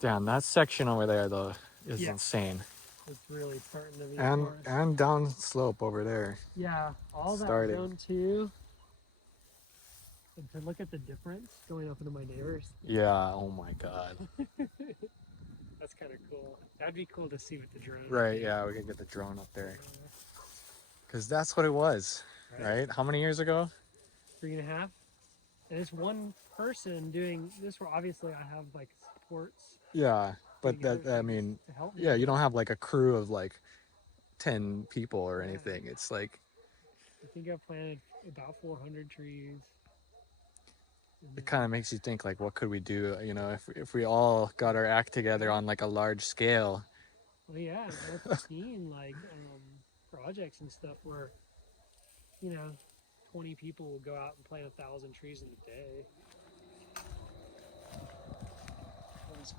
Damn, that section over there though is insane. It's really starting to be And down slope over there. Yeah, all starting. that zone too. And to look at the difference going up into my neighbors. Yeah, oh my god. That's kind of cool. That'd be cool to see with the drone. Right, yeah, we could get the drone up there. Because that's what it was, right? How many years ago? 3.5. And it's one person doing this where obviously I have like supports. Yeah, but that, I mean, yeah, you don't have like a crew of like 10 people or anything. It's like, I think I've planted about 400 trees. it kind of makes you think like, what could we do, you know, if we all got our act together on like a large scale. Well, yeah, I've seen like projects and stuff where, you know, 20 people will go out and plant 1,000 trees in a day.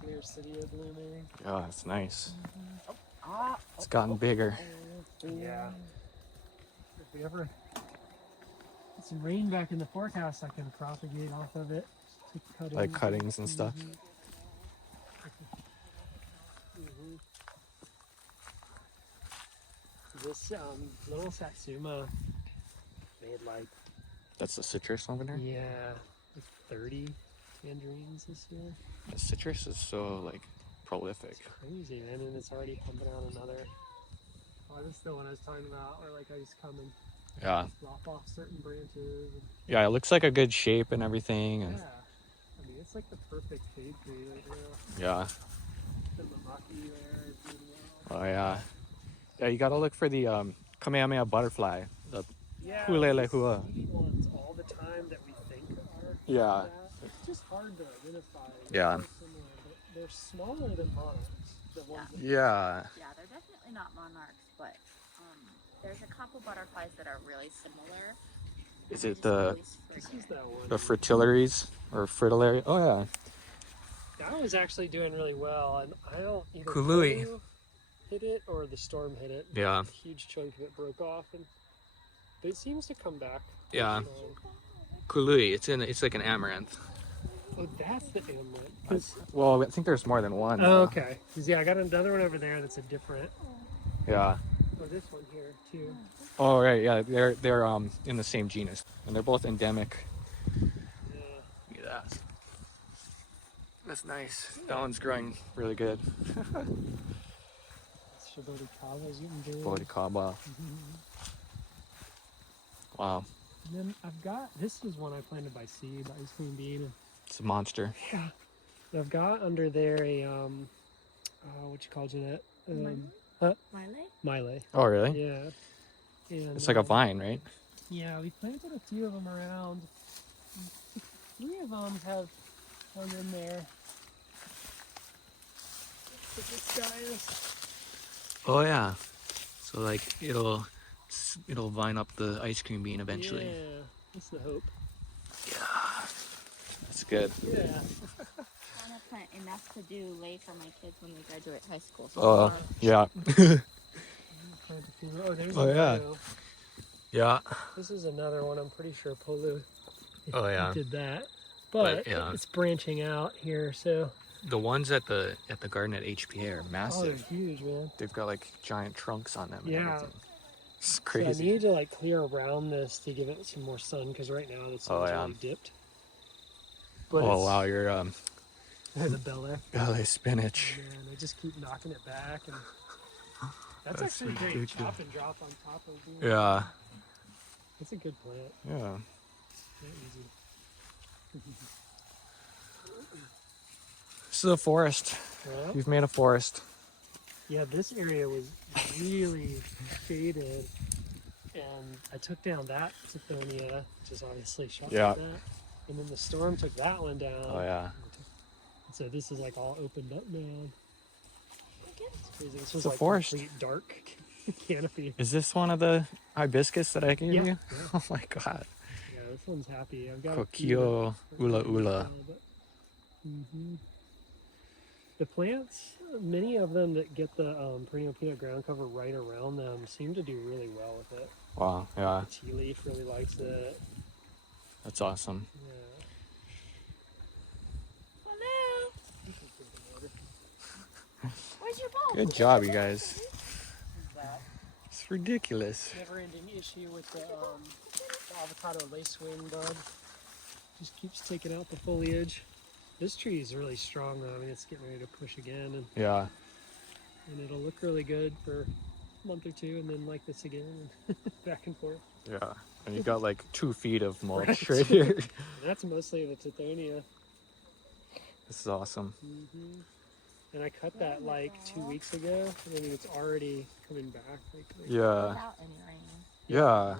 Clear city of blooming. Oh, it's nice. It's gotten bigger. Yeah. If we ever get some rain back in the forecast, I can propagate off of it. Like cuttings and stuff. This little satsuma made like... That's the citrus over there? Yeah, like 30 tangerines this year. The citrus is so like prolific. It's crazy, man, and it's already pumping out another. Oh, this is the one I was talking about, where like I just come and lop off certain branches. And, yeah, it looks like a good shape and everything. And yeah, I mean it's like the perfect shade tree right now. yeah. The mamaki there is doing well. Oh yeah. Yeah, you gotta look for the Kamehameha butterfly. The Hulelehua. We see ones all the time that we think are. Yeah. It's just hard to identify. Yeah. They're smaller than monarchs. The ones yeah. Yeah, they're definitely not monarchs, but there's a couple butterflies that are really similar. Is it the fritillaries? Or fritillary? Oh yeah. That was actually doing really well, and I don't either Kului hit it or the storm hit it. Yeah. A huge chunk of it broke off, but it seems to come back. Yeah. Kului, it's like an amaranth. Oh, that's the amaranth. Well, I think there's more than one. Oh, okay. Yeah, I got another one over there that's a different. Yeah. Oh, this one here too. Oh right, yeah, they're in the same genus, and they're both endemic. Yeah. Look at that. That's nice. Yeah. That one's growing really good. Bodhikaba's getting big. Bodhikaba. Wow. And then I've got, this was one I planted by seed, by clean bean. It's a monster. Yeah. I've got under there a, what you call it? Miley. Oh, really? Yeah. And, it's like a vine, right? Yeah, we planted a few of them around. 3 of them have hung in there. This guy is. Oh yeah. So like it'll vine up the ice cream bean eventually. Yeah, that's the hope. Yeah, that's good. Yeah. I'm gonna plant enough to do lay for my kids when they graduate high school. So yeah. There's yeah. Yeah. This is another one. I'm pretty sure Polu did that, but it's branching out here. So the ones at the garden at HPA are massive. Oh, they're huge, man. They've got like giant trunks on them. And everything. It's So crazy. I need to like clear around this to give it some more sun because right now the sun's really dipped. But wow, you're the Bel-Air spinach. Yeah, and I just keep knocking it back, and that's actually great. Ridiculous. Chop and drop on top of it. Yeah. It's a good plant. Yeah. Not easy. This is a forest. Yeah. You've made a forest. Yeah, this area was really shaded, and I took down that Tithonia, which is obviously shot like that, and then the storm took that one down. Oh yeah. So this is like all opened up now. It's crazy. This was a like forest. Complete dark canopy. Is this one of the hibiscus that I gave you? Yeah. Oh my god. Yeah, this one's happy. I've got Kokio ula ula. The plants, many of them that get the perennial peanut ground cover right around them seem to do really well with it. Wow, yeah. The tea leaf really likes it. That's awesome. Yeah. Where's your ball? Good job, you guys. Is that It's ridiculous. never-ending issue with the avocado lacewing bug. Just keeps taking out the foliage. This tree is really strong though. I mean, it's getting ready to push again, Yeah. and it'll look really good for a month or two, and then like this again, and back and forth. Yeah. And you got like 2 feet of mulch Right. right here. And that's mostly the tithonia. This is awesome. And I cut that like 2 weeks ago, and I mean it's already coming back. Yeah. Without any rain. Yeah.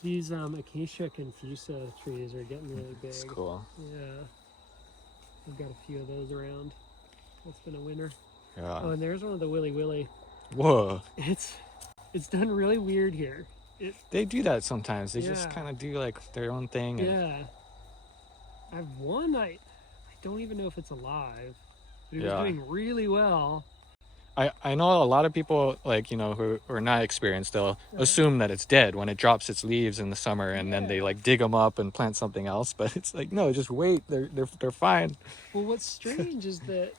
These acacia confusa trees are getting really big. It's cool. Yeah. I've got a few of those around. It's been a winter. Oh, Yeah. and there's one of the willy willy. Whoa. It's done really weird here. They do that sometimes. They just Yeah. kind of do like their own thing. And Yeah. I've one. I don't even know if it's alive. But it was Yeah. doing really well. I know a lot of people, like, you know, who are not experienced, they'll assume that it's dead when it drops its leaves in the summer, and then they Yeah. like dig them up and plant something else. But it's like, no, just wait. They're fine. Well, what's strange is that,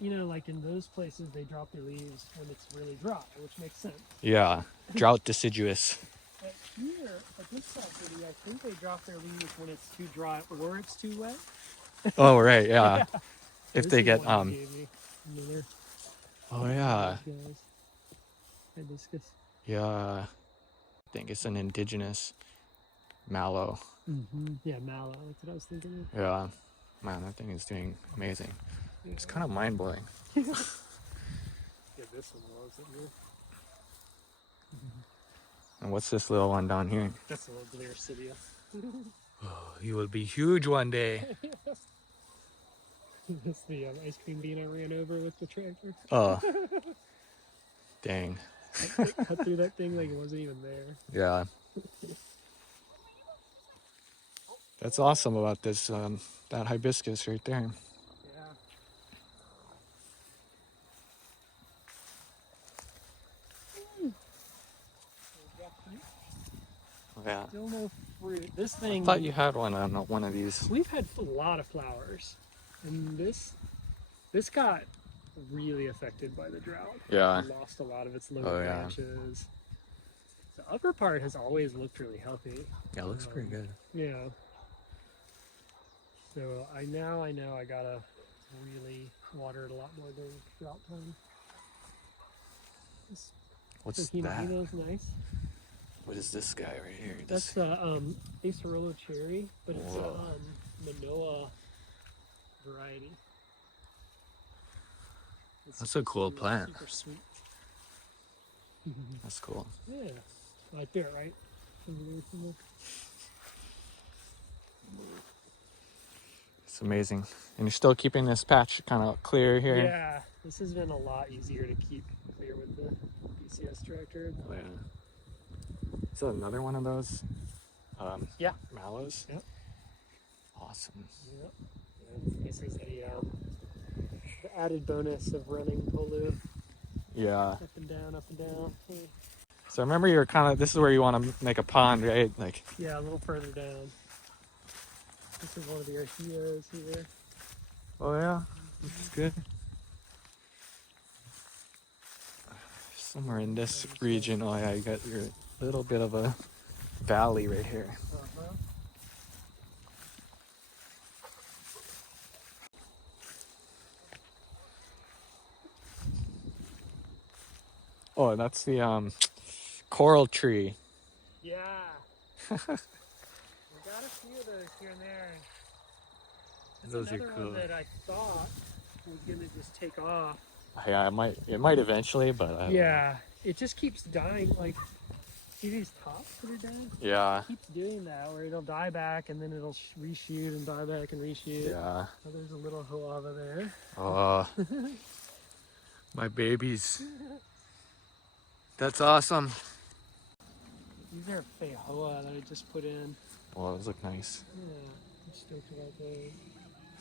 you know, like in those places, they drop their leaves when it's really dry, which makes sense. Yeah. Drought deciduous. But here, at this property, I think they drop their leaves when it's too dry or it's too wet. Oh, right. Yeah. If This they is get one you gave me. Another oh yeah. guys. Hibiscus. Yeah. I think it's an indigenous mallow. Yeah, mallow. That's what I was thinking of. Yeah. Man, that thing is doing amazing. It's kind of mind blowing. Yeah, this one loves it here. And what's this little one down here? That's a little Gliricidia. Oh, you will be huge one day. That's the ice cream bean I ran over with the tractor. Oh. Dang. Cut through that thing like it wasn't even there. Yeah. That's awesome about this, that hibiscus right there. Yeah. Yeah. Still no fruit. This I thing. thought you had one on one of these. We've had a lot of flowers, and this got really affected by the drought. Yeah. It lost a lot of its lower Oh, yeah. branches. The upper part has always looked really healthy. Yeah, it looks pretty good. Yeah. So I know I gotta really water it a lot more during drought time. This What's Zucchini that? is nice. What is this guy right here? That's Acerola cherry, but it's Whoa. Manoa variety. It's That's a cool super- plant. Super sweet. That's cool. Yeah, like there, right? It's amazing. And you're still keeping this patch kind of clear here? Yeah, this has been a lot easier to keep clear with the PCS tractor. Oh, yeah. Is that another one of those? Yeah. Mallows? Yep. Awesome. Yep. And this is the added bonus of running Polu Yeah. up and down, up and down. So I remember you were kind of, this is where you want to make a pond, right? Like, Yeah, a little further down. This is one of the archeos here. oh yeah, that's good. Somewhere in this region, oh yeah, you got your little bit of a valley right here. Uh-huh. Oh, and that's the coral tree. Yeah. We got a few of those here and there. That's Those are another cool. one that I thought was gonna just take off. Yeah, it might eventually, but I don't know. Yeah, it just keeps dying. Like, see these tops that are dying? Yeah. It keeps doing that, where it'll die back and then it'll reshoot and die back and reshoot. Yeah. Oh, there's a little guava there. Oh, my babies. That's awesome. These are Feijoa that I just put in. Oh, those look nice. Yeah, I'm stoked about those.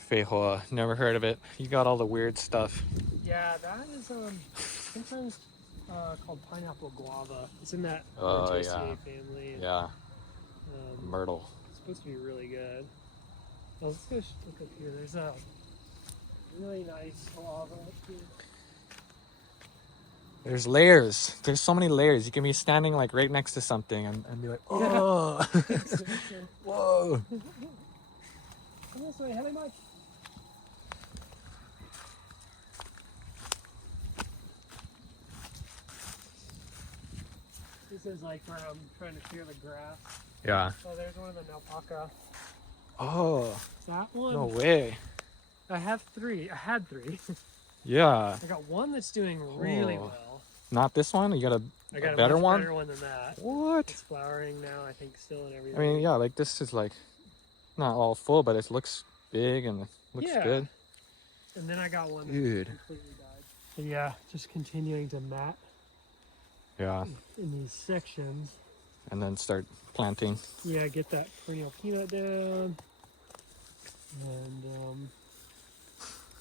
Feijoa, never heard of it. You got all the weird stuff. Yeah, that is sometimes called pineapple guava. It's in that Oh, Varieties yeah. family. Yeah, It's myrtle. supposed to be really good. Oh, let's go look up here. There's a Really nice guava too. There's layers. There's so many layers. You can be standing like right next to something and be like, oh, whoa. Come this way, hello much. This is like where I'm trying to clear the grass. Yeah. Oh, there's one of the alpaca. Oh, That one. no way. I have three. I had three. Yeah. I got one that's doing really Oh. well. Not this one? You got I got a a better much one? better one than that. What? It's flowering now, I think, still and everything. I mean, yeah, like this is like not all full, but it looks big and it looks good. And then I got one Dude. that completely died. But yeah, just continuing to mat Yeah. in these sections. And then start planting. Yeah, get that perennial peanut down. And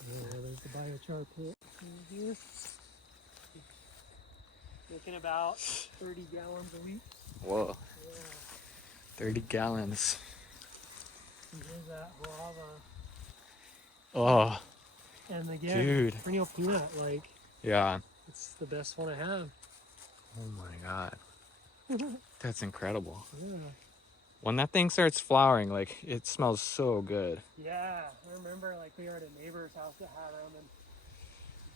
yeah, there's the biochar pit right here. Looking about 30 gallons a week. Whoa. Yeah. 30 gallons. And here's that guava. Oh, And again, dude. perennial peanut, like, Yeah. it's the best one I have. Oh my God. That's incredible. Yeah. When that thing starts flowering, like it smells so good. Yeah, I remember like we were at a neighbor's house that had them, and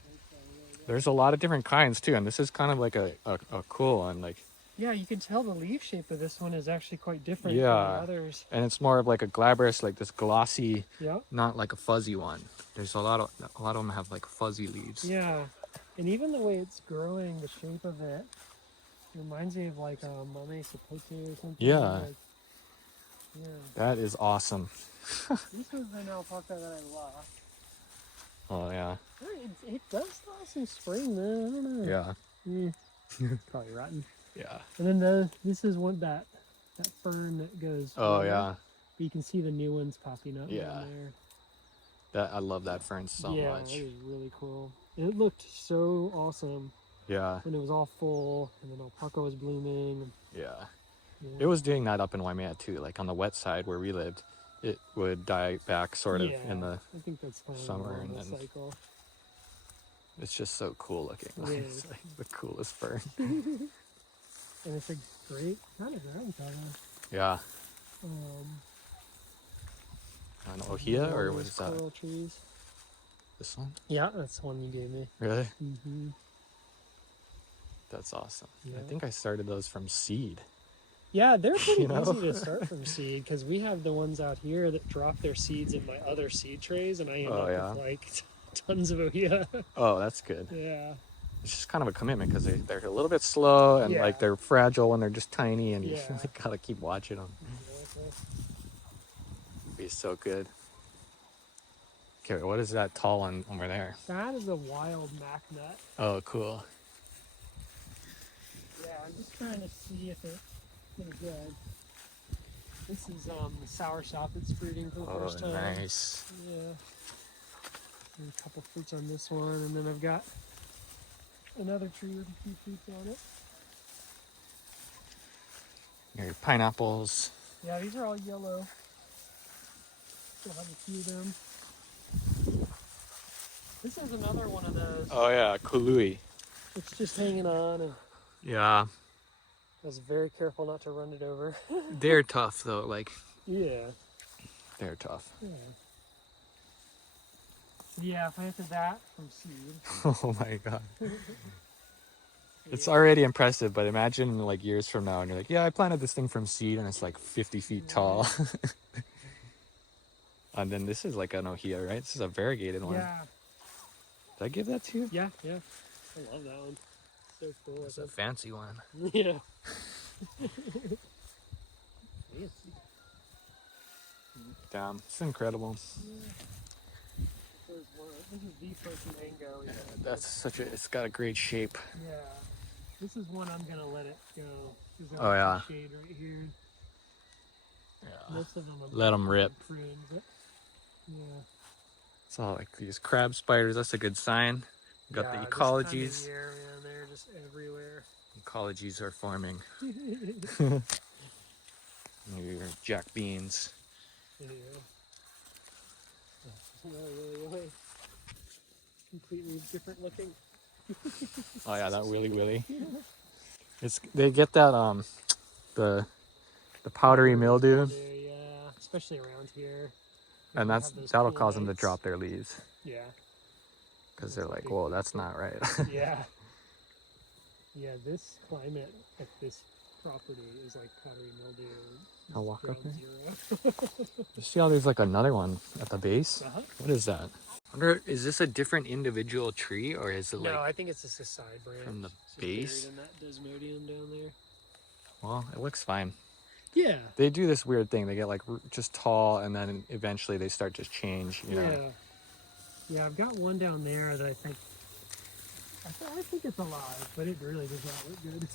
they smell really good. There's a lot of different kinds too, and this is kind of like a cool one. Like, Yeah, you can tell the leaf shape of this one is actually quite different Yeah. from the others. and it's more of like a glabrous, like this glossy, Yeah. not like a fuzzy one. There's a lot of them have like fuzzy leaves. Yeah, and even the way it's growing, the shape of it reminds me of like a mame sapote or something. Yeah. Like, yeah. That is awesome. This was an alpaca that I lost. Oh yeah. It does last in spring, man. I don't know. Yeah. Probably rotten. Yeah. And then this is one that fern that goes. Oh forward. yeah. You can see the new ones popping up. Yeah. Down there. That I love that fern so Yeah, much. it was really cool. It looked so awesome Yeah. when it was all full, and then alpaca was blooming. And, Yeah. yeah. It was doing that up in Waimea too. Like on the wet side where we lived, it would die back sort of in the. I think that's kind of summer the and normal then- cycle. It's just so cool looking. It It's is. like the coolest fern. And it's a great kind of ground cover. Yeah. Um, An ohia or those what is that? coral trees. This one? Yeah, that's the one you gave me. Really? Mm-hmm. That's awesome. Yeah. I think I started those from seed. Yeah, they're pretty You know? easy to start from seed because we have the ones out here that drop their seeds in my other seed trays, and I end Oh, up yeah? with like tons of ohia. Oh, that's good. Yeah. It's just kind of a commitment because they're a little bit slow and Yeah. like they're fragile when they're just tiny and you Yeah. gotta keep watching them. Exactly. It'd be so good. Okay, what is that tall one over there? That is a wild mac nut. Oh, cool. Yeah, I'm just trying to see if it's pretty good. This is the sour sop that's fruiting for the Oh, first time. nice. Yeah. And a couple fruits on this one, and then I've got another tree with a few fruits on it. Your pineapples. Yeah, these are all yellow. Still have a few of them. This is another one of those. Oh yeah, kului. It's just hanging on, and Yeah, I was very careful not to run it over. they're tough though. Like Yeah. they're tough. Yeah. Yeah, I planted that from seed. Oh my god. It's already impressive, but imagine like years from now and you're like, yeah, I planted this thing from seed and it's like 50 feet tall. And then this is like an ohia, right? This is a variegated one. Yeah. Did I give that to you? Yeah, yeah. I love that one. So cool. It's a fancy one. Yeah. Fancy. Damn, it's incredible. There's one. This is the first mango. Yeah, that's such a, it's got a great shape. Yeah. This is one I'm gonna let it go. There's Oh, yeah. some shade right here. Yeah. Most of them I'm Let 'em rip. prunes, but yeah. It's all like these crab spiders. That's a good sign. We got Yeah, the this time of ecologies. year, man, they're just everywhere. Ecologies are forming. Your jack beans. Yeah. Really, really, really. completely different looking. Oh yeah, that willy willy. They get that the powdery mildew, Yeah, especially around here. and We have those that'll cool cause them to nights. drop their leaves Yeah. because That's they're a like, big whoa, thing that's too. not right. Yeah. Yeah, this climate at this property is like powdery mildew. I'll walk up ground there. zero. You see how there's like another one at the base? Uh-huh. What is that? I wonder, is this a different individual tree or is it No, like I think it's just a side branch. from the It's just base? buried in that desmodium down there. Well, it looks fine. Yeah. They do this weird thing. They get like just tall and then eventually they start to change, you know. Yeah. Yeah, I've got one down there that I think it's alive, but it really does not look good.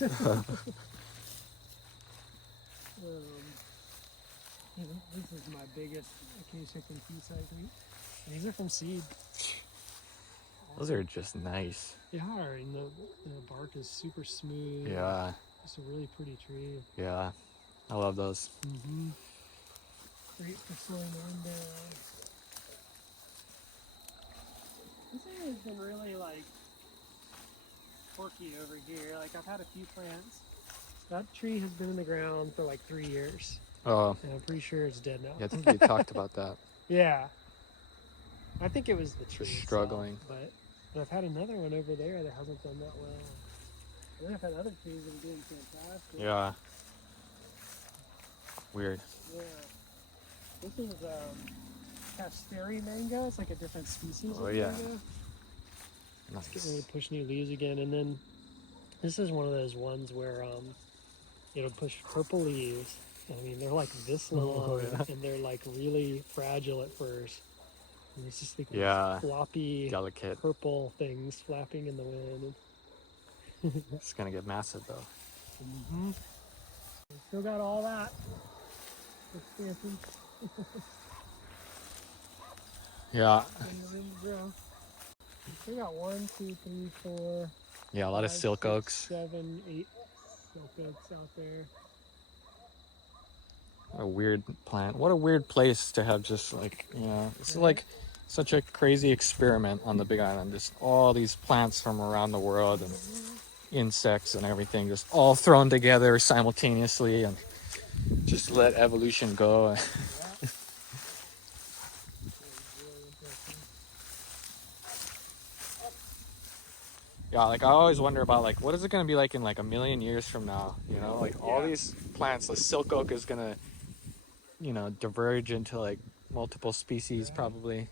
This is my biggest acacia confuse, I think. These are from seed. Those are just nice. They are, and the bark is super smooth. Yeah, It's a really pretty tree. yeah. I love those. Mm-hmm. Great for slowing the wind down. This area has been really like quirky over here. Like I've had a few plants. That tree has been in the ground for like 3 years. Oh, And I'm pretty sure it's dead now. yeah, I think you talked about that. Yeah. I think it was the tree Just itself, struggling. but I've had another one over there that hasn't done that well. And then I've had other trees that are doing fantastic. Yeah. Weird. Yeah. This is pasture mango. It's like a different species Oh, of yeah. mango. It's getting ready Nice. to push new leaves again. And then this is one of those ones where it'll push purple leaves. I mean, they're like this long, Oh, yeah. and they're like really fragile at first. And it's just like Yeah. floppy Delicate. purple things flapping in the wind. It's gonna get massive though. Mm-hmm. Still got all that. Expansion Yeah. in the wind grow. We got 1, 2, 3, 4. Yeah, a lot of 5, silk 6, oaks. 7, 8 silk oaks out there. What a weird plant. What a weird place to have just like, you know, it's like such a crazy experiment on the Big Island. Just all these plants from around the world and insects and everything just all thrown together simultaneously and just let evolution go. Yeah, like I always wonder about like what is it gonna be like in like a million years from now? You know, like all these plants, the silk oak is gonna, you know, diverge into like multiple species probably.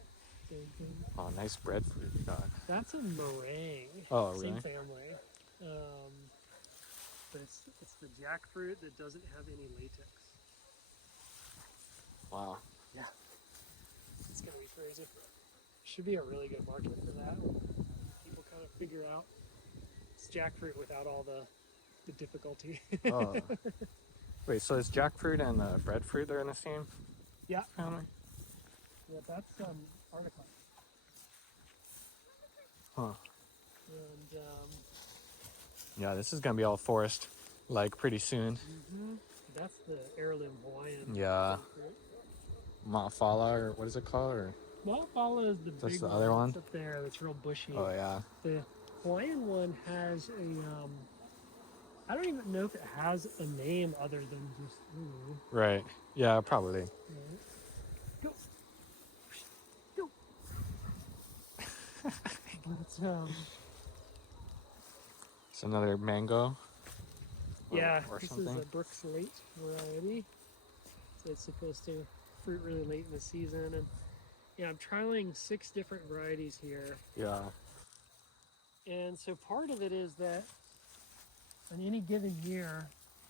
Oh, nice breadfruit you got. That's a meringue. Oh, Same really? family. But it's the jackfruit that doesn't have any latex. Wow. Yeah. It's gonna be crazy. Should be a really good market for that. People kind of figure out it's jackfruit without all the difficulty. Oh. Wait, so is jackfruit and breadfruit they're in the same Yeah. family? Yeah, that's article. Huh. And Yeah, this is gonna be all forest like pretty soon. that's the heirloom Hawaiian. Yeah. jackfruit. Mafala or what is it called? Or Malafala is the That's big the other one? that's up there. That's real bushy. oh yeah. The Hawaiian one has a I don't even know if it has a name other than just ooh. Right. Yeah, probably. Right. Go. Go. But It's another mango. yeah, or this something. is a Brooks Late variety. So it's supposed to fruit really late in the season. And yeah, I'm trialing 6 different varieties here. Yeah. And so part of it is that in any given year,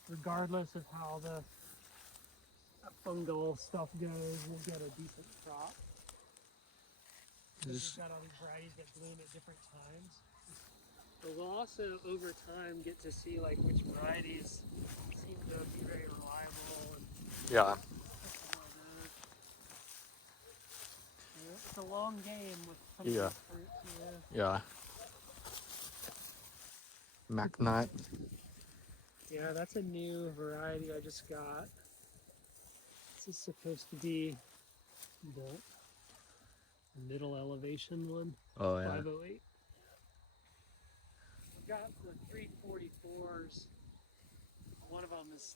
regardless of how the fungal stuff goes, we'll get a decent crop. We've got all these varieties that bloom at different times. But we'll also, over time, get to see like which varieties seem to be very reliable. And Yeah. it's a long game with some of Yeah. these fruits. Yeah. Macnut. Yeah, that's a new variety I just got. This is supposed to be the middle elevation one. Oh yeah. 508. I've got the 344s. One of them is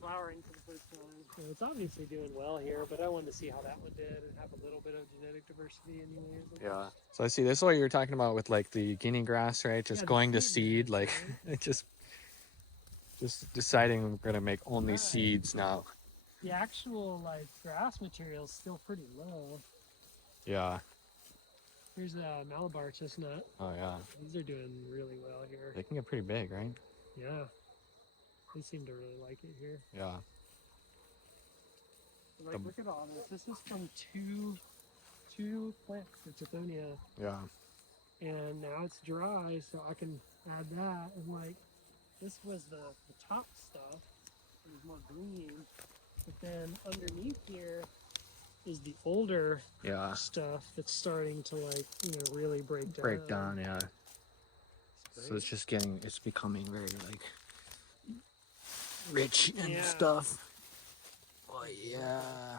flowering for the first time. So it's obviously doing well here, but I wanted to see how that one did and have a little bit of genetic diversity anyways. Yeah. So I see this is what you were talking about with like the guinea grass, right? Just Yeah, the going to seed seed, like beds, right? it just deciding we're gonna make only Right. seeds now. The actual like grass material is still pretty low. Yeah. Here's a Malabar chestnut. Oh yeah. These are doing really well here. They can get pretty big, right? Yeah. They seem to really like it here. Yeah. Like, look at all this. This is from two plants for Tithonia. Yeah. And now it's dry, so I can add that. And like, this was the top stuff. It was more green. But then underneath here is the older Yeah. stuff that's starting to like, really break down. Break down, yeah. It's So it's just it's becoming very like rich and Yeah. stuff. Oh yeah.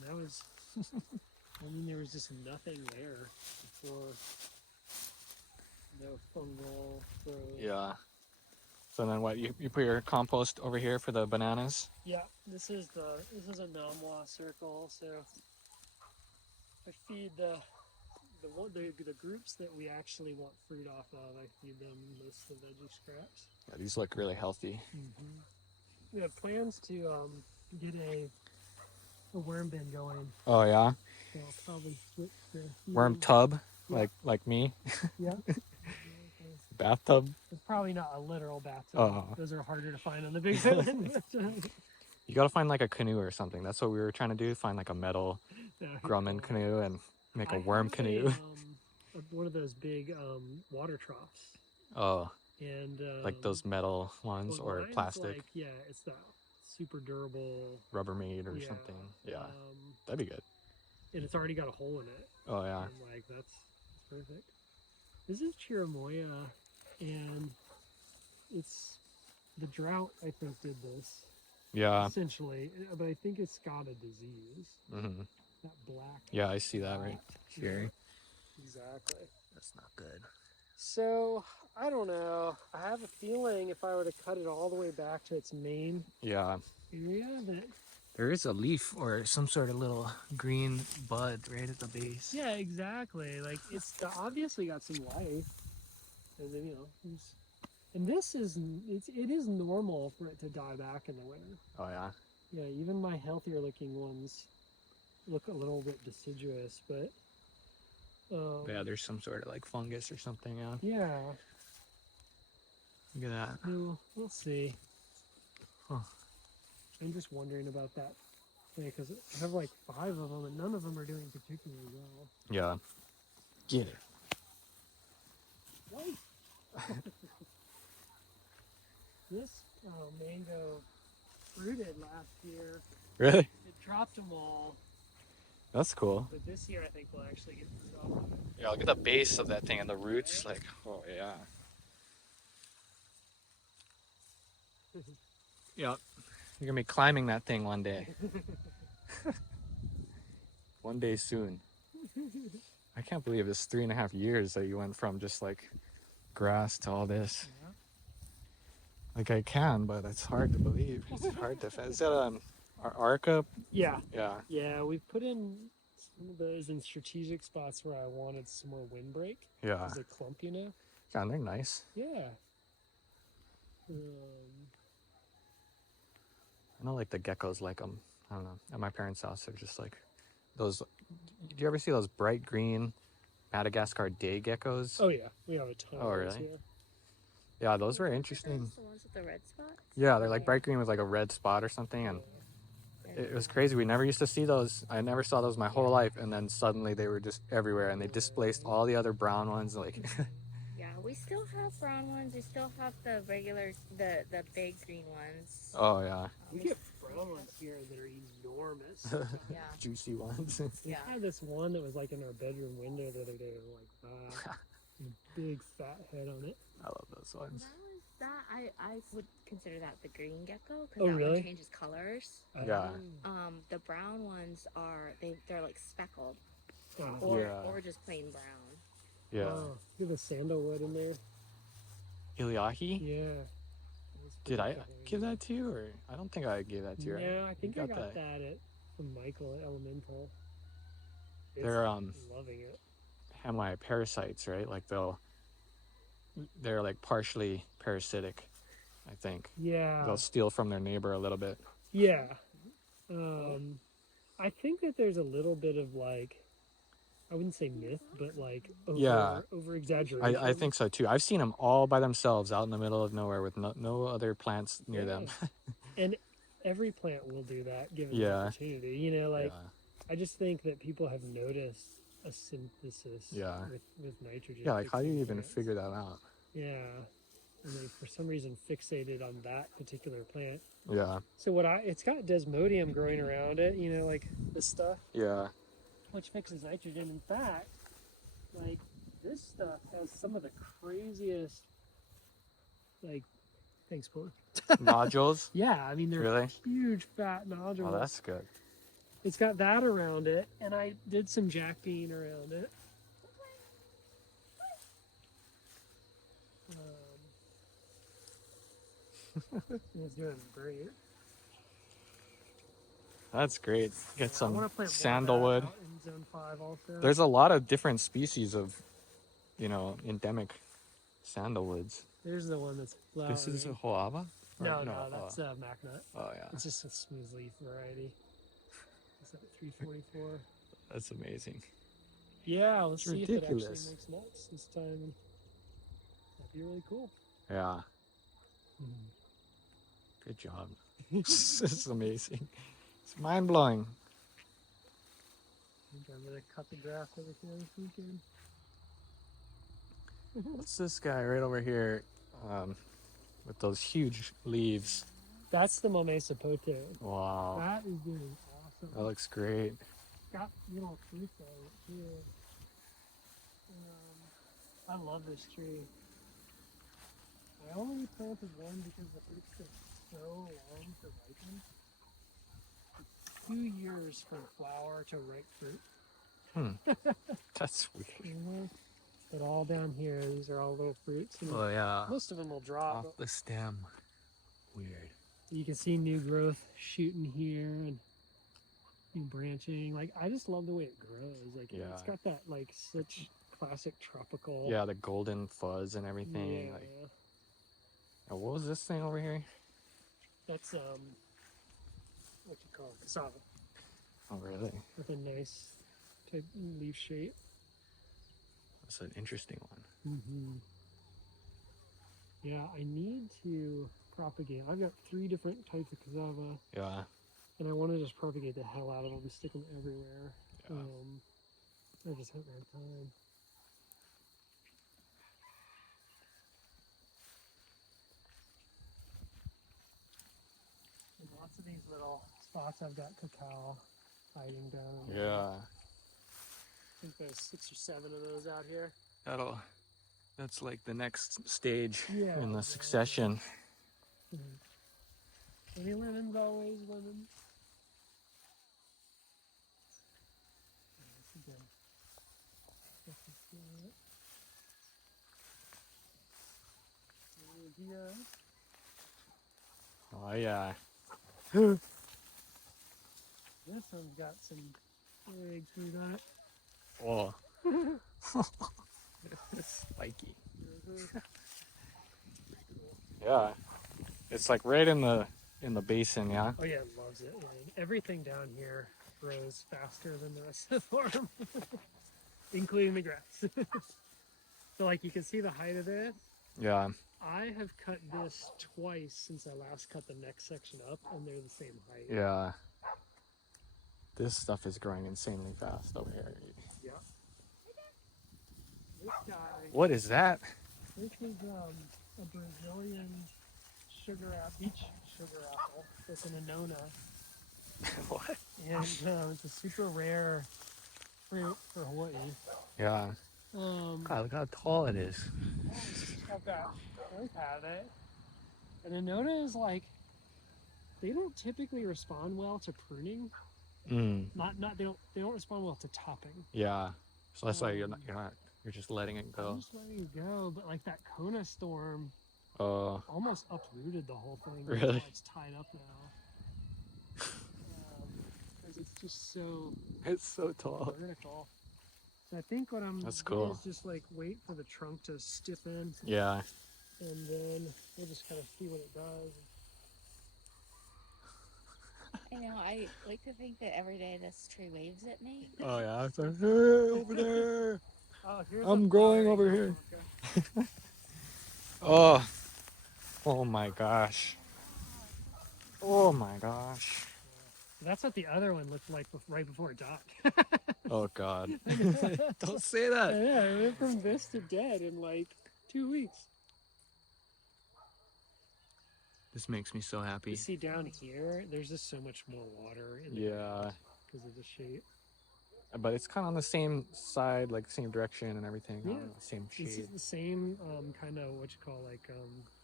That was, there was just nothing there before. No fungal growth. Yeah. So then what, you put your compost over here for the bananas? Yeah, this is a Namwa circle, so I feed the groups that we actually want fruit off of. I feed them most of the veggie scraps. Yeah, these look really healthy. Mm-hmm. We have plans to get a worm bin going. Oh yeah? So I'll probably switch to Worm tub, like me. Yeah. Bathtub. It's probably not a literal bathtub. Oh. Those are harder to find on the big island. You gotta find like a canoe or something. That's what we were trying to do. Find like a metal Grumman canoe and make a worm canoe. One of those big water troughs. Oh. And Like those metal ones or mine's plastic. Like, yeah, it's that super durable Rubbermaid or yeah, something. Yeah. That'd be good. And it's already got a hole in it. Oh yeah. And like that's perfect. This is Chirimoya, and it's the drought. I think did this. Yeah. Essentially, but I think it's got a disease. Mm-hmm. That black. Yeah, I see that right here. Exactly. That's not good. So I don't know. I have a feeling if I were to cut it all the way back to its main Yeah. area, that There is a leaf or some sort of little green bud right at the base. yeah, exactly. Like obviously got some life, and then and this is it is normal for it to die back in the winter. Oh yeah. Yeah, even my healthier looking ones look a little bit deciduous, but Yeah, there's some sort of like fungus or something. Yeah. yeah. Look at that. We'll see. Huh. I'm just wondering about that thing because I have like 5 of them and none of them are doing particularly well. Yeah. Get it. Right. This mango fruited last year. Really? It dropped them all, That's cool. but this year I think we'll actually get fruit off of it. Yeah, look at the base of that thing and the roots. Like, oh yeah. Yep. You're gonna be climbing that thing one day. One day soon. I can't believe it's 3.5 years that you went from just like grass to all this. Yeah. Like I can, but it's hard to believe. It's hard to. Is that Arca? Yeah. Yeah. Yeah, we've put in some of those in strategic spots where I wanted some more windbreak. Yeah. Because they clump, Yeah, and they're nice. Yeah. I know like the geckos like them. I don't know. At my parents' house, they're just like those. Do you ever see those bright green Madagascar day geckos? Oh yeah, we have a ton Oh, of those really? here. Yeah, those were interesting. The ones with the red spots? Yeah, they're like bright green with like a red spot or something, and it was crazy. We never used to see those. I never saw those my whole life, and then suddenly they were just everywhere, and they displaced all the other brown ones. Like, Yeah, we still have brown ones. We still have the regular, the big green ones. oh yeah, We get brown ones here that are enormous. Yeah. juicy ones. We had this one that was like in our bedroom window the other day, like that. Big fat head on it. I love those ones. That was that. I would consider that the green gecko because Oh, that really? one changes colors. Yeah. The brown ones are they're like speckled Oh, or just plain brown. Yeah. wow. Look at the sandalwood in there. Iliaki? Yeah. Did I give that to you, or I don't think I gave that to you. Right? No, I think You I got that from Michael at Elemental. It's They're loving it. parasites, right? Like they're like partially parasitic, I think. Yeah. They'll steal from their neighbor a little bit. Yeah. I think that there's a little bit of like, I wouldn't say myth, but like over exaggeration. I think so too. I've seen them all by themselves out in the middle of nowhere with no other plants near them. And every plant will do that given the opportunity. You know, like I just think that people have noticed a synthesis with nitrogen. Yeah, like how do you even plants. figure that out? Yeah. And they for some reason fixated on that particular plant. Yeah. So it's got desmodium growing around it, you know, like this stuff. Yeah. Which fixes nitrogen. In fact, like this stuff has some of the craziest, like, thanks, Paul. Nodules? Yeah, I mean they're Really? huge fat nodules. Oh, that's good. It's got that around it, and I did some jack bean around it. It's doing great. That's great. Get I some wanna plant more of that sandalwood. out in Zone 5 also. There's a lot of different species of, endemic sandalwoods. There's the one that's flowering. This is a Hoava? No, that's Macnut. Oh, yeah. It's just a smooth leaf variety. It's at 344. That's amazing. Yeah, let's see if it actually ridiculous. makes nuts this time. That'd be really cool. Yeah. Good job. This is amazing. It's mind-blowing. I think I'm going to cut the grass over here this weekend. What's this guy right over here with those huge leaves? That's the Mome Sapote. Wow. That is doing awesome. That looks great. Got little fruit on it too. I love this tree. I only planted one because the fruit took so long to ripen. It's 2 years from flower to ripe fruit. That's weird. But all down here, these are all little fruits. And Oh, yeah. most of them will drop. Off the stem. Weird. You can see new growth shooting here and new branching. Like, I just love the way it grows. Like, it's got that, like, such classic tropical. Yeah, the golden fuzz and everything. Yeah. Like, oh, what was this thing over here? That's, what you call it? Cassava. Oh, really? With a nice type leaf shape. That's an interesting one. Yeah, I need to propagate. I've got 3 different types of cassava. Yeah. And I want to just propagate the hell out of them and stick them everywhere. Yeah. I just haven't had time. There's lots of these little spots. I've got cacao hiding down. In there. Yeah. I think there's 6 or 7 of those out here. That's like the next stage Yeah, in the exactly. succession. Any lemons, always lemons. Oh, yeah. This one's got some big fruit on it. Oh. It's spiky. Yeah. It's like right in the basin, yeah? Oh yeah, it loves it. Like, everything down here grows faster than the rest of the farm, including the grass. So like you can see the height of this. Yeah. I have cut this twice since I last cut the next section up, and they're the same height. Yeah. This stuff is growing insanely fast over here. Yeah. This guy. What is that? This is a Brazilian beach sugar apple. It's an Anona. What? And it's a super rare fruit for Hawaii. Yeah. God, look how tall it is. I've got, we've had it. And Anona is like, they don't typically respond well to pruning. Mm. They don't respond well to topping. Yeah. So that's why you're just letting it go. I'm just letting it go, but like that Kona storm almost uprooted the whole thing. Really? That's why it's tied up now. Because it's just so It's so tall. vertical. So I think what I'm That's doing cool. is just like wait for the trunk to stiffen, Yeah. and then we'll just kind of see what it does. I know, I like to think that every day this tree waves at me. Oh yeah. It's like, hey, over there. Oh, here's I'm a growing flowering over here. Mocha. Oh. Oh my gosh. Oh my gosh. That's what the other one looked like right before it died. Oh God. Don't say Yeah, that. it went from this to dead in like 2 weeks. This makes me so happy. You see down here, there's just so much more water in the Yeah. because of the shape. But it's kind of on the same side, like same direction and everything. Yeah. Same It's shade. the same kind of what you call like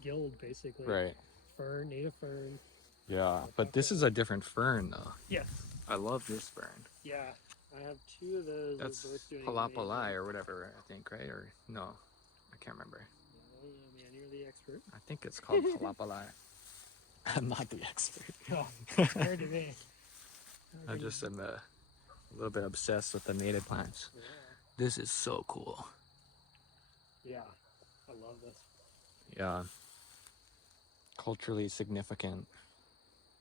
guild basically. Right. Fern, native fern. Yeah. But this is a different fern though. Yes. I love this fern. Yeah. I have 2 of those. That's They're both doing palapalai amazing. or whatever, I think, right? Or no, I can't remember. Oh yeah, man, you're the expert. I think it's called palapalai. I'm not the expert. Oh, compared to me. I just am a little bit obsessed with the native plants. Yeah. This is so cool. Yeah. I love this. Yeah. Culturally significant.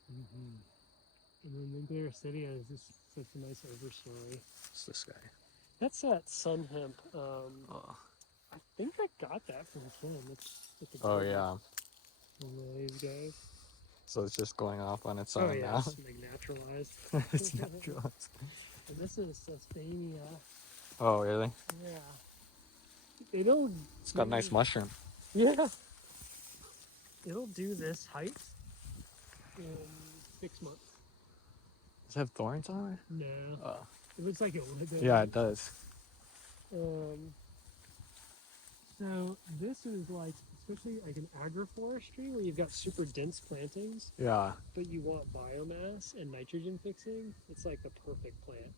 And then the Parasitic is just such a nice overstory. What's this guy? That's that sun hemp. Oh, I think I got that from Kim. It's a oh guava yeah. from these guys. So it's just going off on its Oh own yeah, now. it's like naturalized. It's natural. And this is Suspania. Oh really? Yeah. It'll. It's got a nice mushroom. Yeah. It'll do this height in 6 months. Does it have thorns on it? No. Oh. It looks like it would. Yeah, it does. So this is like, especially like an agroforestry where you've got super dense plantings, Yeah. but you want biomass and nitrogen fixing. It's like the perfect plant.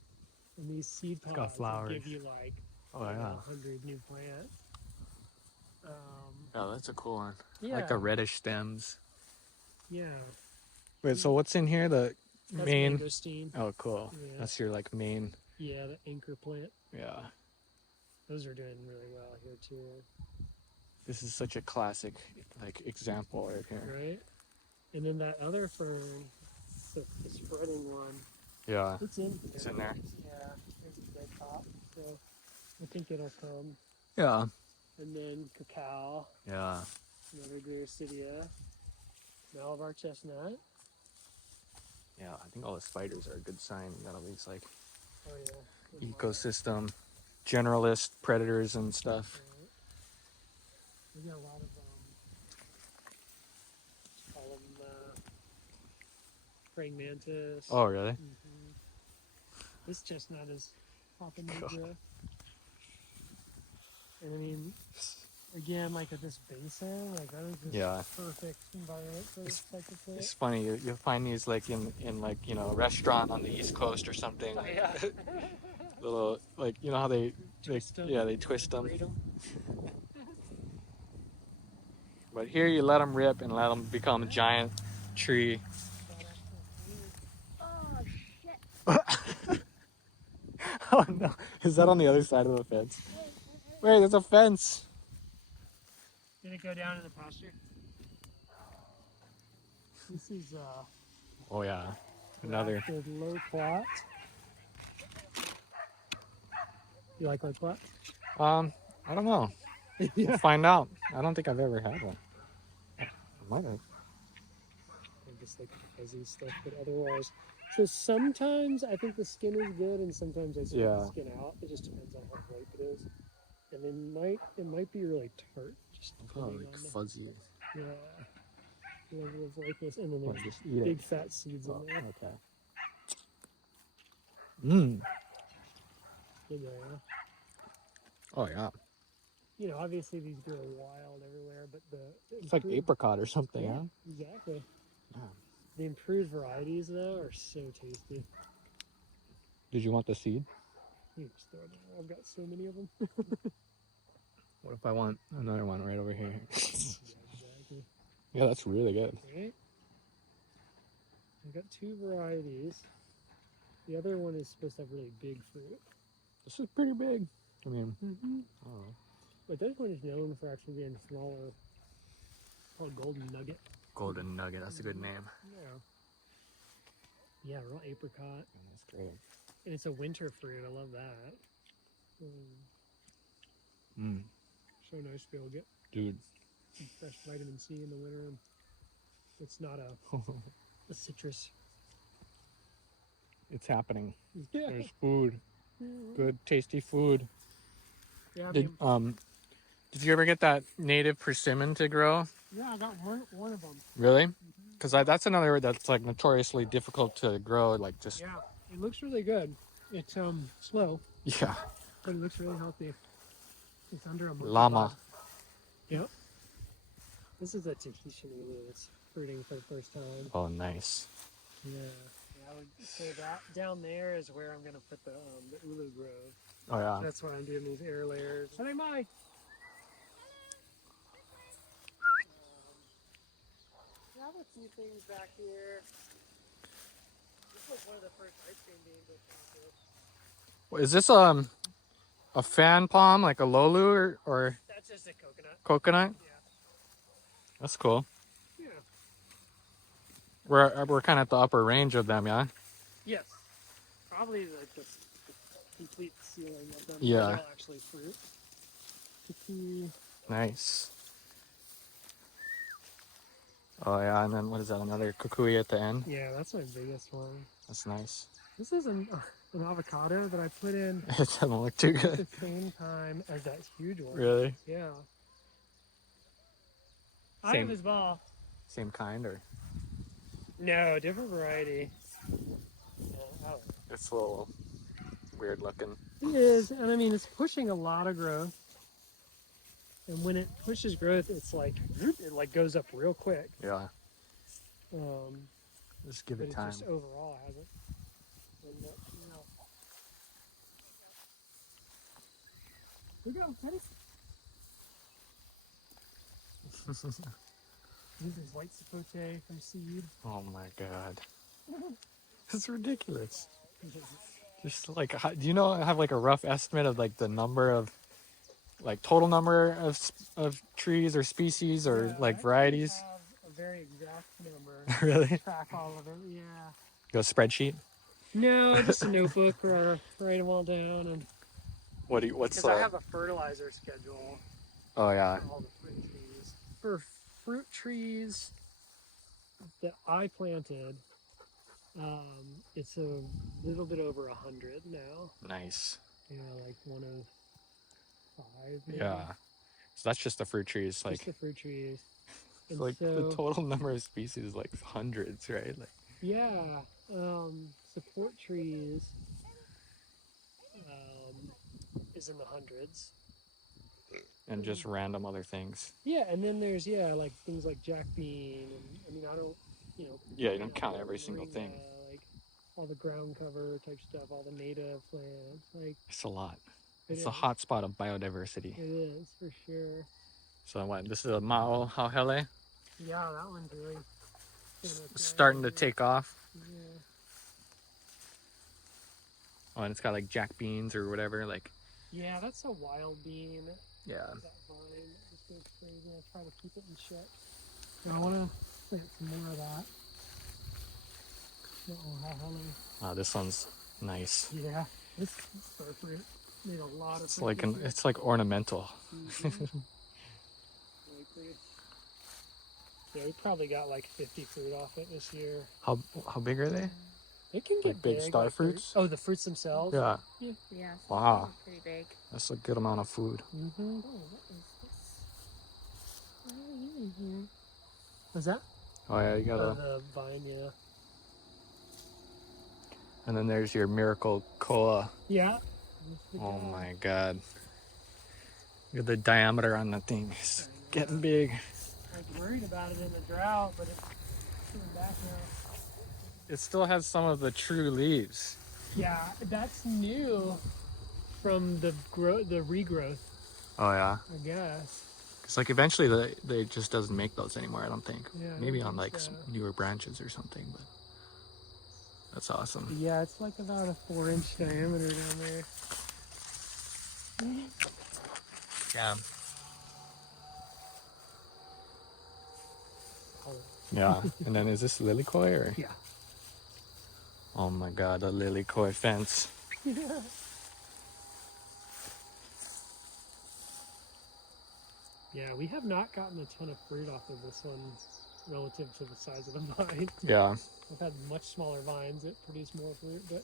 And these seed got pods will flowers. give you like Oh yeah. 100 new plants. Oh, that's a cool one. Yeah. Like the reddish stems. Yeah. Wait, so what's in here? The That's main. mangosteen. Oh, cool. Yeah. That's your like main. Yeah, the anchor plant. Yeah. Those are doing really well here too. This is such a classic like example right here. Right? And then that other fern, the spreading one, Yeah. it's in here. It's in there. Yeah, there's a dead top. So I think it'll come. Yeah. And then Cacao, Yeah. another Varieties, Malabar chestnut. Yeah. I think all the spiders are a good sign that at least like Oh yeah. good one. ecosystem, generalist predators and stuff. Right. We got a lot of call them praying mantis. Oh, really? Mhm. This chestnut is popping new God. growth. And I mean, again, like at this basin, like that is just Yeah. perfect environment for this type of plant. It's funny. You'll find these like in like a restaurant on the East Coast or something. Oh, Like, yeah. little like how they Twist 'em. yeah they twist them. Braid 'em. But here you let them rip and let them become a giant tree. Oh shit. Oh no! Is that on the other side of the fence? Wait, there's a fence. Did it go down in the pasture? This is Oh yeah, another. grafted low plot. You like low plot? I don't know. Yeah. We'll find out. I don't think I've ever had one. I might have. I just like fuzzy stuff, but otherwise. So sometimes I think the skin is good, and sometimes I take Yeah. the skin out. It just depends on how ripe it is, and it might be really tart, just Oh, depending like on the fuzzy. level of ripeness, and then Well, there's just eat big it. fat seeds Oh, in there. okay. Mmm. In there. Oh yeah. you know, obviously these grow wild everywhere, but It's like apricot or something, yeah, huh? exactly. Yeah. The improved varieties though are so tasty. Did you want the seed? You can just throw it in. I've got so many of them. What if I want another one right over here? Yeah, exactly. Yeah, that's really good. Right? I've got 2 varieties. The other one is supposed to have really big fruit. This is pretty big. I mean, Mm-hmm. I don't know. But this one is known for actually being smaller. It's called Golden Nugget. Golden Nugget, that's a good name. Yeah. Yeah, real apricot. That's great. And it's a winter fruit. I love that. So nice to be able to get Dude. some fresh vitamin C in the winter. It's not a citrus. It's happening. Yeah. There's food. Good, tasty food. Yeah, Did you ever get that native persimmon to grow? yeah, I got one of them. Really? Because that's another word that's like notoriously difficult to grow. Like just Yeah, it looks really good. It's slow, yeah. but it looks really healthy. It's under a month. Llama. Yep. This is a Tahitian ulu that's fruiting for the first time. Oh, nice. Yeah. I would say that down there is where I'm gonna put the ulu grove. Oh yeah. That's why I'm doing these air layers. Say my. I have a few things back here. This was one of the first ice cream beans I planted. Is this a fan palm like a lolu or That's just a coconut. coconut? Yeah. That's cool. Yeah. We're kind of at the upper range of them, yeah. Yes. Probably like the complete ceiling of them. Yeah. They're all actually fruit. Nice. Oh yeah, and then what is that? Another kukui at the end. Yeah, that's my biggest one. That's nice. This is an avocado that I put in It doesn't look too at good. the same time as that huge one. Really? Yeah. Same. I have his ball. Same kind or? No, different variety. Yeah, I don't know. It's a little weird looking. It is, and I mean, it's pushing a lot of growth. And when it pushes growth, it's like, it like goes up real quick. Yeah. Um, Just give but it it time. just overall hasn't. And, Here you go, Teddy. This is white sapote from seed. Oh my god. It's ridiculous. Just like, do you know, have like a rough estimate of like the number of, like total number of trees or species or Yeah, like I varieties? have a very exact number. Really? Track all of it, yeah. Go spreadsheet. No, just a notebook where I write them all down. And What's because I have a fertilizer schedule Oh yeah. for all the fruit trees. For fruit trees that I planted, it's a little bit over 100 now. Nice. Yeah, like 105 maybe. Yeah. So that's just the fruit trees. Like, Just the fruit trees. And like the so, total number of species is like hundreds, right? Like, yeah, support trees is in the hundreds. and just random other things. Yeah, and then there's like things like jack bean, and I mean I don't, Yeah, you don't count every single thing. like all the ground cover type stuff, all the native plants, like It's a lot. it It's is. a hot spot of biodiversity. It is for sure. So what? This is a Mao Hauhele. Yeah, that one's really Starting to take off. Yeah. Oh, and it's got like jack beans or whatever. Like, Yeah, that's a wild bean. yeah. That vine just goes crazy. I try to keep it in check. And I want to plant some more of that. Oh, this one's nice. Yeah, this star fruit made a lot of. It's like it's like ornamental. Likely. Yeah, we probably got like 50 fruit off it this year. How big are they? It can get Like big star like fruits? Oh, the fruits themselves? Yeah. Yeah, so Wow. it's pretty big. That's a good amount of food. Mm-hmm. Oh, what is this? Why are you in here? What's that? Oh yeah, you gotta. The vine, yeah. And then there's your miracle koa. Yeah. Oh my god. Look at the diameter on that thing. It's getting big. I was worried about it in the drought, but it's coming back now. It still has some of the true leaves. Yeah, that's new from the regrowth, Oh yeah. I guess. It's like eventually they just doesn't make those anymore, I don't think. Yeah, I Maybe don't on think like so. newer branches or something, but that's awesome. Yeah, it's like about a 4-inch diameter down there. Yeah. Oh, Yeah. And then is this lily koi or? yeah. Oh my god, the lily koi fence. Yeah, we have not gotten a ton of fruit off of this one relative to the size of the vine. Yeah. I've had much smaller vines that produce more fruit, but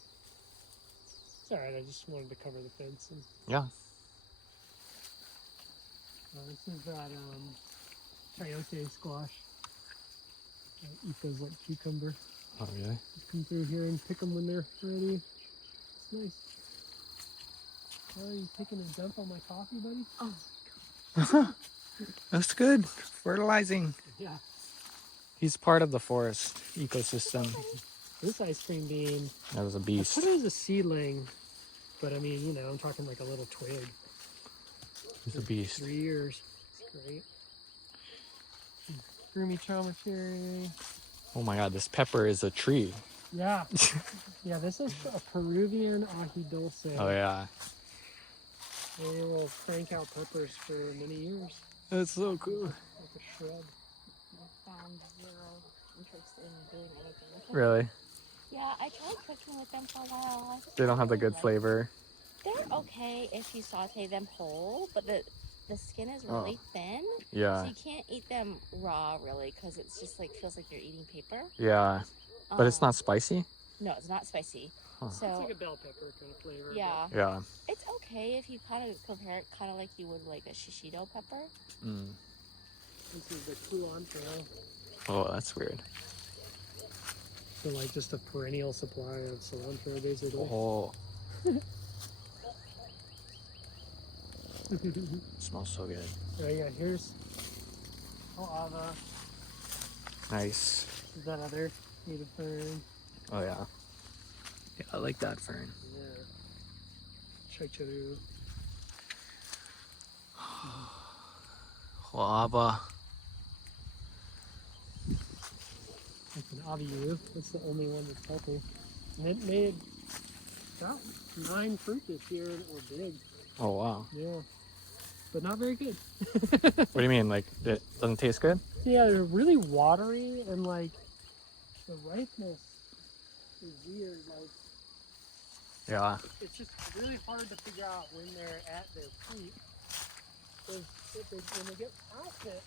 it's alright. I just wanted to cover the fence. And Yeah. this is that chayote squash. I eat those like cucumber. Oh really? Just come through here and pick them when they're ready. It's nice. Oh, you taking a dump on my coffee, buddy? Oh, That's good. Fertilizing. Yeah. He's part of the forest ecosystem. This ice cream bean, That was a I beast. put it as a seedling, but I mean, you know, I'm talking like a little twig. He's a beast. 3 years. It's great. Groomy trauma cherry. Oh my god, this pepper is a tree. Yeah. Yeah, this is a Peruvian ají dulce. Oh yeah. They will crank out peppers for many years. That's so cool. Like a shrub. I found zero interest in doing anything with them. Really? Yeah, I tried cooking with them for a while. I just They don't have the really good like- flavor. They're okay if you saute them whole, but the skin is Oh. really thin, so Yeah. you can't eat them raw really because it's just like feels like you're eating paper. Yeah. But it's Um, not spicy? No, it's not spicy. Huh. It's So like a bell pepper kind of flavor. yeah, Yeah. it's okay if you kind of compare it kind of like you would like a shishito pepper. Mm. This is the culantro. Oh, that's weird. So like just a perennial supply of cilantro basically. Oh, smells so good. Oh yeah, here's guava. Nice. That other native fern. Oh yeah. Yeah, I like that fern. Yeah. Chaicharu. Guava. It's an aviu. It's the only one that's healthy. And it made about 9 fruit this year and it were big. Oh wow. Yeah. But not very good. What do you mean? Like it doesn't taste good? Yeah, they're really watery and like the ripeness is weird. Like Yeah. it's just really hard to figure out when they're at their peak. Because when they get past it,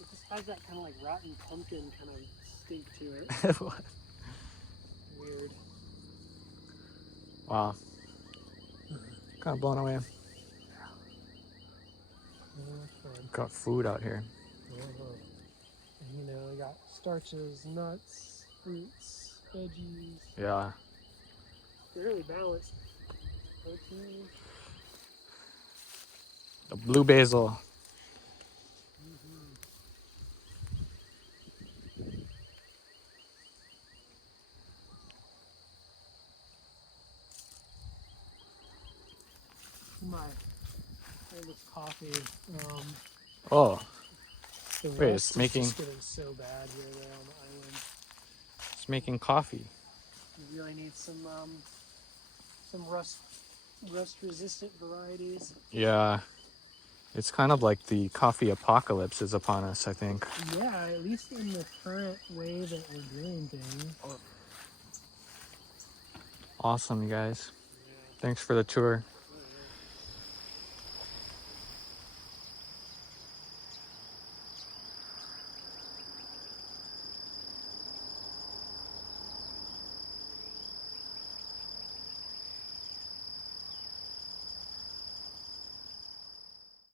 it just has that kind of like rotten pumpkin kind of stink to it. Weird. Wow. Kind of blown away. Yeah, that's fun. Got food out here. And, you know, we got starches, nuts, fruits, veggies. Yeah. Fairly balanced. Protein. The blue basil. My famous coffee. Oh, The Wait, rust it's is making- just getting so bad here there on the island. it's making coffee. You really need some rust resistant varieties. Yeah. It's kind of like the coffee apocalypse is upon us, I think. Yeah, at least in the current way that we're doing things. Awesome, you guys. Yeah. Thanks for the tour.